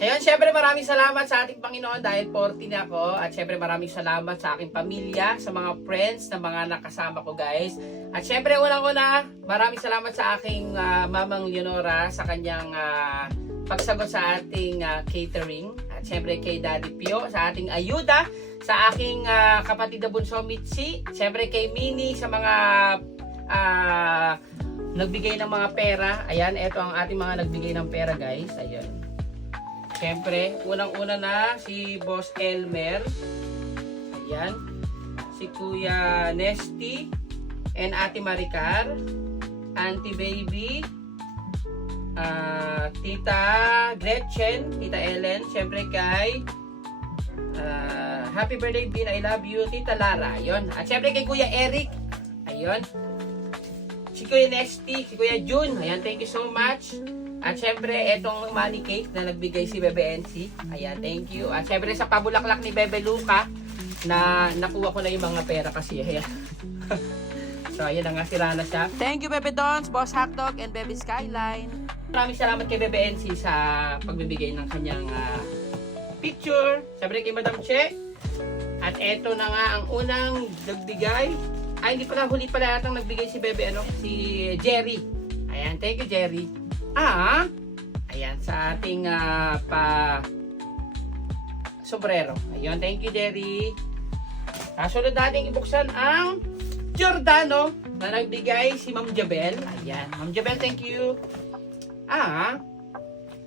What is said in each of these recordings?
Ayun, syempre maraming salamat sa ating Panginoon dahil 40 na ako. At syempre maraming salamat sa aking pamilya, sa mga friends, na mga nakasama ko guys. At syempre unang-una, maraming salamat sa aking Mamang Leonora sa kanyang pagsagot sa ating catering. At syempre kay Daddy Pio sa ating ayuda. Sa aking kapatid na bunso Mitzi. Syempre kay Mini sa mga nagbigay ng mga pera. Ayan, ito ang ating mga nagbigay ng pera guys. Ayan. Siyempre, unang-una na si Boss Elmer. Ayan. Si Kuya Nesty and Ate Maricar. Auntie Baby. Tita Gretchen. Tita Ellen. Siyempre kay Happy Birthday Bin, I love you. Tita Lara. Ayun. At siyempre kay Kuya Eric. Ayun. Si Kuya Nesty. Si Kuya June. Ayan. Thank you so much. At syempre, etong money cake na nagbigay si Bebe NC. Ayan, thank you. At syempre, sa pabulaklak ni Bebe Luca, na nakuha ko na yung mga pera kasi. Ayan. So, ayan na nga, sira na siya. Thank you, Bebe Dons, Boss Hotdog, and Bebe Skyline. Maraming salamat kay Bebe NC sa pagbibigay ng kanyang picture. Syempre, kay Madam Che. At eto na nga ang unang nagbigay. Ay, hindi pala, huli pala yatang nagbigay si Bebe, si Jerry. Ayan, thank you, Jerry. Ayan, sa ating sombrero. Ayun, thank you, Jerry. Sunod natin ibuksan ang Giordano na nagbigay si Ma'am Jabel. Ayan, Ma'am Jabel, thank you.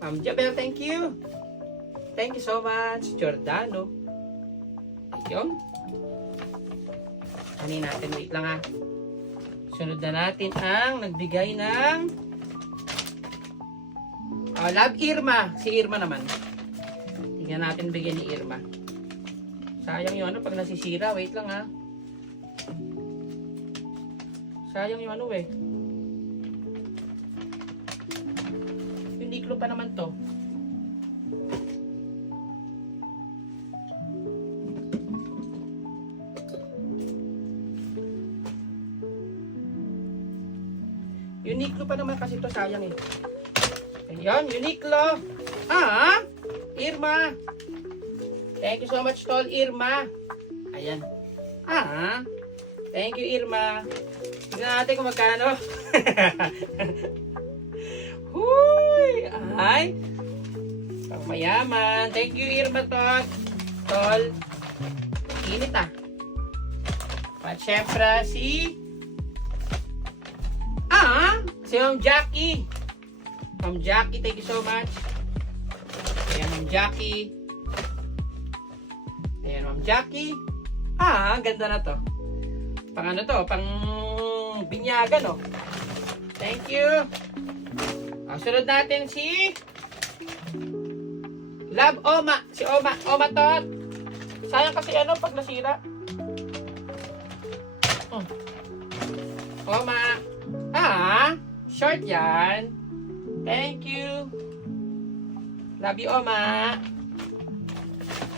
Ma'am Jabel, thank you. Thank you so much, Giordano. Ayun. Kanin natin, wait lang Sunod na natin ang nagbigay ng Love Irma. Si Irma naman. Tingnan natin bigyan ni Irma. Sayang yung pag nasisira. Wait lang Sayang yung Uniqlo pa naman to. Uniqlo pa naman kasi to, sayang Ayan, Uniqlo. Irma. Thank you so much, Tol Irma. Ayan. Thank you, Irma. Tignan natin kung magkano. Huy! Ay! Mayaman. Thank you, Irma, Tol. Init At syempre, si Ma'am Jackie. Ma'am Jackie, thank you so much. Ayan, Ma'am Jackie. Ayan, Ma'am Jackie. Ganda na to. Pang pang binyagan, Thank you. Sunod natin si Love Oma. Si Oma. Oma Tot. Sayang kasi pag nasira. Oma. Short yan. Thank you. Love you, Oma.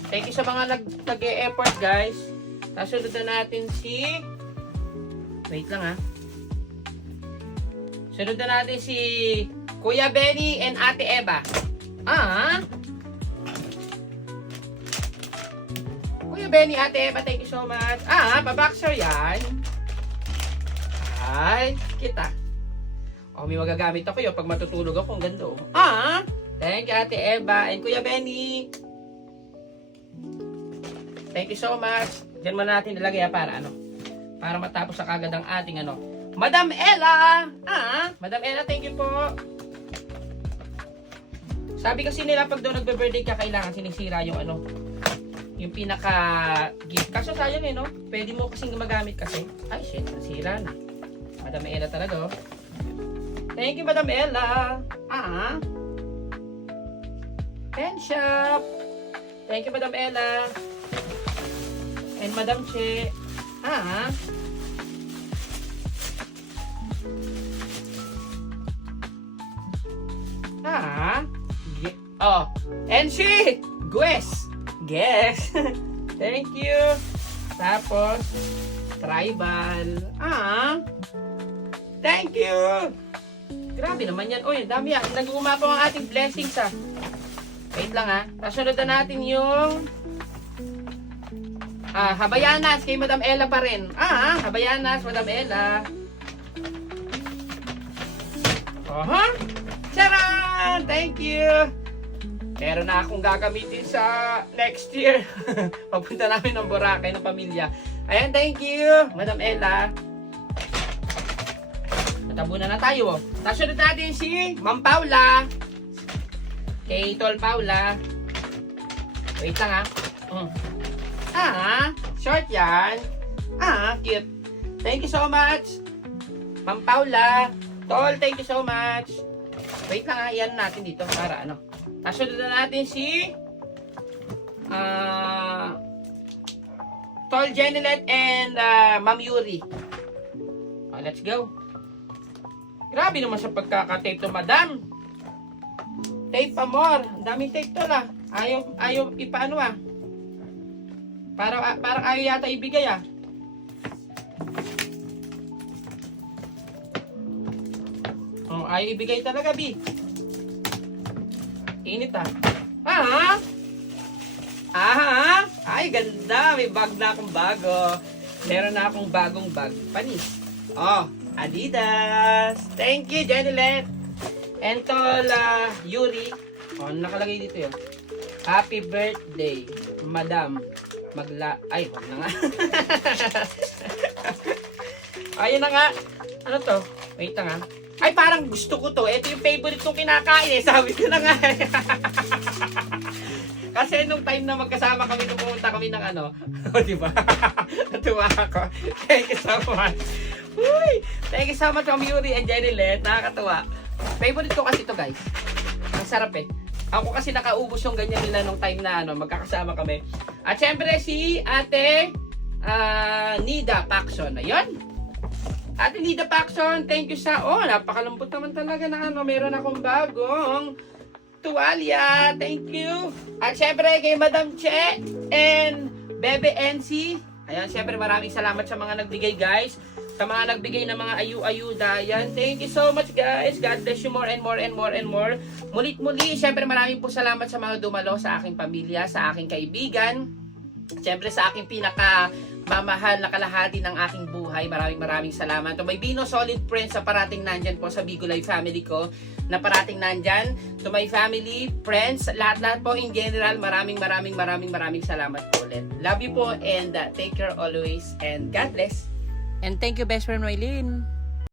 Thank you sa mga nag-e-effort, guys. Sunod na natin si wait lang Sunod na natin si Kuya Benny and Ate Eva. Kuya Benny, Ate Eva, thank you so much. Paboxer yan. Ay, kita. May magagamit ako pag matutulog ako. Ang ganda Thank you, Ate Eva and Kuya Benny. Thank you so much. Diyan muna natin nilagay para para matapos sa kagad ang ating Madam Ella. Madam Ella, thank you po. Sabi kasi nila pag daw nagbe-birthday ka, kailangan sinisira yung yung pinaka-gift. Kaso sayang Pwede mo kasing gumagamit kasi. Ay, shit. Nasira na. Madam Ella talaga Thank you, Madam Ella. Pen Shop. Thank you, Madam Ella. And Madam Che. And she. Guess. Thank you. Tapos, tribal. Thank you. Grabe naman yan. Oy, dami yan. Nag-uumapaw ang ating blessings Wait lang ha. Kasunod na natin yung Habayanas kay Madam Ella pa rin. Habayanas, Madam Ella. Aha! Charan! Thank you! Meron na akong gagamitin sa next year. Papunta namin ng Boracay ng pamilya. Ayan, thank you, Madam Ella. Natabunan na tayo. Nasunod natin si Ma'am Paula. Kay Tol Paula. Wait lang short yan. Cute. Thank you so much. Ma'am Paula. Tol, thank you so much. Wait lang yan natin dito para ano. Nasunod na natin si Tol Jenilet and Ma'am Yuri. Let's go. Grabe naman sa pagkaka-tape to, madam. Tape pa more. Ang daming tape to lah. Ayaw ipaano Parang ayaw yata ibigay ayaw ibigay talaga, B. Init Ay, ganda. May bag na akong bago. Meron na akong bagong bag. Panis. Adidas. Thank you, Jenilet. And Tol Yuri. Nakalagay dito yun. Happy birthday, madam. Ay, wag na nga. Ayun na nga. Ano to? Wait lang Ay, parang gusto ko to. Ito yung favorite kong kinakain Sabi ko na nga Kasi nung time na magkasama kami, nung pumunta kami ng diba? Natuwa ako. Thank you so much. Uy! Thank you so much, Ma'am Yuri and Jenilet. Nakakatuwa. Favorite ko kasi to, guys. Ang sarap Ako kasi nakaubos yung ganyan nila nung time na magkakasama kami. At syempre si Ate Nida Paxson. Ayun. Ate Nida Paxson, thank you napakalambot naman talaga na meron akong bagong tuwalya. Thank you. At syempre kay Madam Che and Bebe NC. Ayan, syempre maraming salamat sa mga nagbigay, guys. Sa mga nagbigay ng mga ayu-ayuda. Yan. Thank you so much, guys. God bless you more and more and more and more. Mulit-muli, syempre maraming po salamat sa mga dumalo sa aking pamilya, sa aking kaibigan. Syempre sa aking pinakamamahal na kalahati ng aking buhay. Maraming salamat. To my Bino solid friends sa parating nandyan po sa Bigo Live family ko, na parating nandyan. To my family, friends, lahat po in general, maraming salamat po ulit. Love you po and take care always and God bless. And thank you, best friend Maylene.